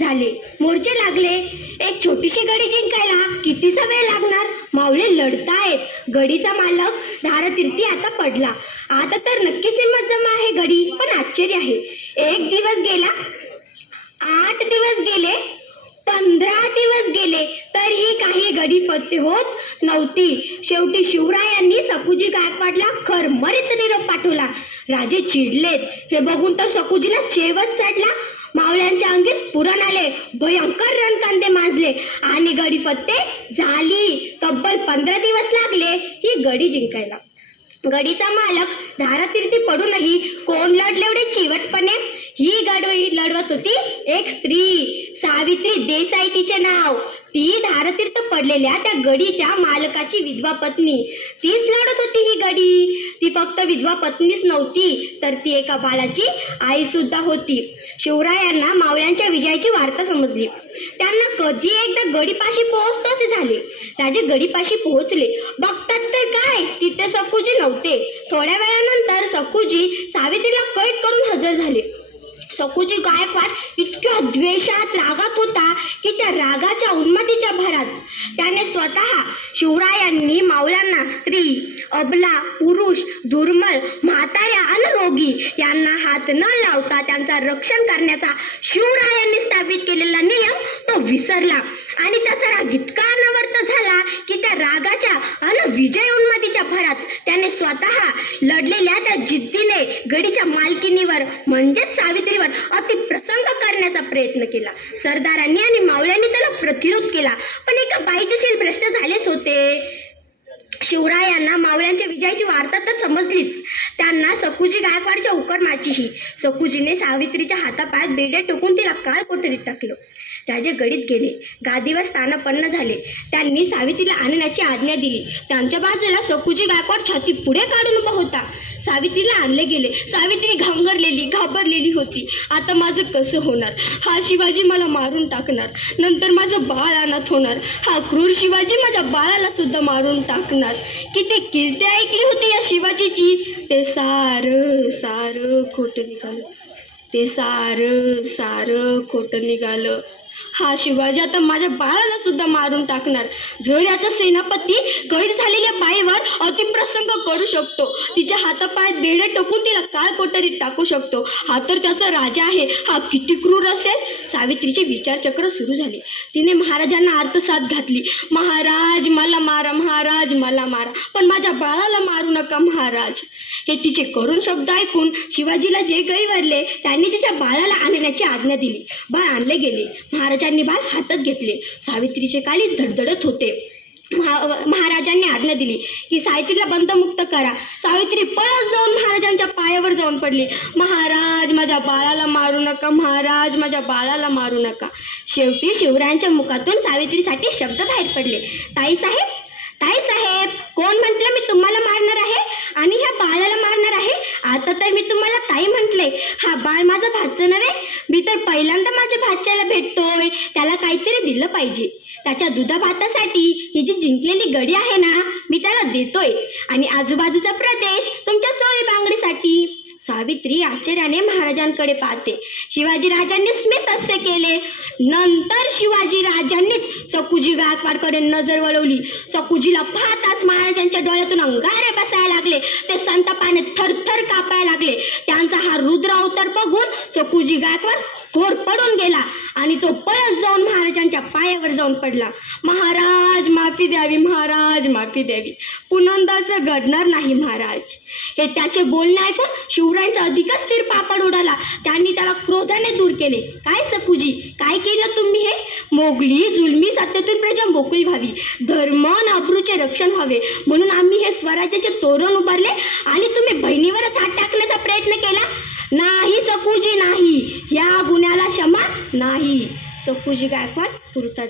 झाले, मोर्चे लागले. एक छोटीशी गडी जिंकायला कितीसा वेळ लागणार? मावळे लढतायत. गडीचा मालक धारातीर्थी आता पडला. आता तर नक्कीच हिंमत जमा आहे गडी. पण आश्चर्य आहे, 1 दिवस गेला, 8 दिवस गेले, 15 दिवस गेले, तरीही काही गडी फत्ते होत नव्हती. शेवटी शिवरायांनी सकूजी गायकवाडला खरमरीत निरोप पाठवला. राजे चिडलेत. हे बघून तर सकूजीला चेवच चढला. मावळ्यांच्या अंगी स्फुरण आले. भयंकर रणकांदे माजले आणि गडी फत्ते झाली. तब्बल 15 दिवस लागले ही गडी जिंकायला. गडीचा मालक धारातीर्थी पडूनही कोण लढले एवढे चिवटपणे? ही गडी लढवत होती एक स्त्री, सावित्री देसाई तिचे नाव. ती धारातीर्थ पडलेल्या त्या गडीच्या मालकाची विधवा पत्नी. तीच लढत होती ही गडी. ती फक्त विधवा पत्नीच नव्हती, तर ती एका बाळाची आई सुद्धा होती. शिवरायांना मावळ्यांच्या विजयाची वार्ता समजली. त्यांना कधी एकदा गडीपाशी पोहोचतोसे झाले. राजे गडीपाशी पोहोचले. बघतात तर काय, तिथे सकूजी नव्हते. थोड्या वेळानंतर सकूजी सावित्रीला कैद करून हजर झाले. सकूजी गायकवाड इतक्या द्वेषात, रागात होता की त्या रागाच्या उन्मादीच्या भरात त्याने स्वतः शिवरायांनी मावळ्यांना स्त्री, अबला, पुरुष, दुर्मळ, म्हाताऱ्या आणि रोगी यांना हात न लावता त्यांचा रक्षण करण्याचा शिवरायांनी स्थापित केलेला नियम तो विसरला आणि त्याचा राग इतका अनवर्त झाला की त्या रागाच्या आणि विजय उन्मादीच्या भरात त्याने स्वतः लढलेल्या त्या जिद्दीने गडीच्या मालकिनीवर म्हणजेच सावित्रीवर अतिप्रसंग करण्याचा प्रयत्न केला. सरदारांनी आणि मावळ्यांनी त्याला प्रतिरोध केला, पण एका बाईचे शील भ्रष्ट झालेच होते. शिवरायांना मावळ्यांच्या विजयाची वार्ता तर समजलीच, त्यांना सकूजी गायकवाडच्या उकरमाचीही. सकूजीने सावित्रीच्या हातापायात बेड्या टोकून तिला काळ कोठडीत टाकलं. राजे गडीत गेले, गादीवर स्थानापन्न झाले. त्यांनी सावित्रीला आणण्याची आज्ञा दिली. त्यांच्या बाजूला सकूजी गायकवाड छाती पुढे काढून उभा होता. सावित्रीला आणले गेले. सावित्री घांगरलेली, घाबरलेली होती. आता माझं कसं होणार? हा शिवाजी मला मारून टाकणार, नंतर माझं बाळ अनाथ होणार. हा क्रूर शिवाजी माझ्या बाळाला सुद्धा मारून टाकणार. किती कीर्ती ऐकली होती या शिवाजीची, ते सारं सारं खोटं निघालं. ते सारं सारं खोटं निघालं. हा शिवाजी आता माझ्या बाळाला सुद्धा मारून टाकणार. जर याचा सेनापती कैद झालेल्या बाईवर अतिप्रसंग करू शकतो, तिच्या हातापायात बेडे टोकून तिला काळ कोठडीत टाकू शकतो, हा तर त्याचा राजा आहे. हा किती क्रूर असेल? सावित्रीचे विचारचक्र सुरू झाले. तिने महाराजांना आर्तसाद घातली. महाराज मला मारा, महाराज मला मारा, पण माझ्या बाळाला मारू नका महाराज. हे तिचे करुण शब्द ऐकून शिवाजीला जे गैरवरले, त्यांनी तिच्या बाळाला आणण्याची आज्ञा दिली. बाळ आणले गेले. महाराजांनी बाळ हातात घेतले. सावित्रीचे काळी धडधडत होते. महाराजांनी आज्ञा दिली की सावित्रीला बंदमुक्त करा. सावित्री पळत जाऊन महाराजांच्या पायावर जाऊन पडली. महाराज माझ्या बाळाला मारू नका, महाराज माझ्या बाळाला मारू नका. शेवटी शिवरायांच्या मुखातून सावित्रीसाठी शब्द बाहेर पडले. ताईसाहेब, ताईसाहेब, कोण म्हटलं मी तुम्हाला मारणार आहे आणि ह्या बाळाला मारणार आहे? आता तर मी तुम्हाला ताई म्हटले. हा बाळ माझा भाचं नव्हे. मी तर पहिल्यांदा माझ्या भाच्याला भेटतोय. त्याला काहीतरी दिलं पाहिजे. त्याच्या दुधाभातासाठी ही जी जिंकलेली गडी आहे ना, मी त्याला देतोय, आणि आजूबाजूचा प्रदेश तुमच्या चोळी बांगडीसाठी. सावित्री आश्चर्याने महाराजांकडे पाहते. शिवाजी राजांनी स्मित हास्य केले. नंतर शिवाजी राजांनीच सकूजी गायकवाडकडे नजर वळवली. सकूजीला पाहताच महाराजांच्या डोळ्यातून अंगारे बसायला लागले. ते संतापाने थरथर कापायला लागले. त्यांचा हा रुद्र अवतार बघून सकूजी गायकवाड थोर पडून गेला आणि तो पळत जाऊन महाराजांच्या पायावर जाऊन पडला. महाराज माफी द्यावी, महाराज माफी द्यावी, पुन्हा असं घडणार नाही महाराज. हे त्याचे बोलणे ऐकून शिवरायांचा अधिकच तीर पापड उडाला. त्यांनी त्याला क्रोधाने दूर केले. काय सकूजी, काय केलं तुम्ही हे? मोगली जुलमी सत्तेतून प्रजा मोकळी व्हावी, धर्म आणि अब्रूचे रक्षण व्हावे म्हणून आम्ही हे स्वराज्याचे तोरण उभारले आणि तुम्ही बहिणीवरच हात टाकण्याचा प्रयत्न केला? नाही सकूजी, नाही. या गुन्ह्याला क्षमा नाही. सकूजी गायकवाड पुरता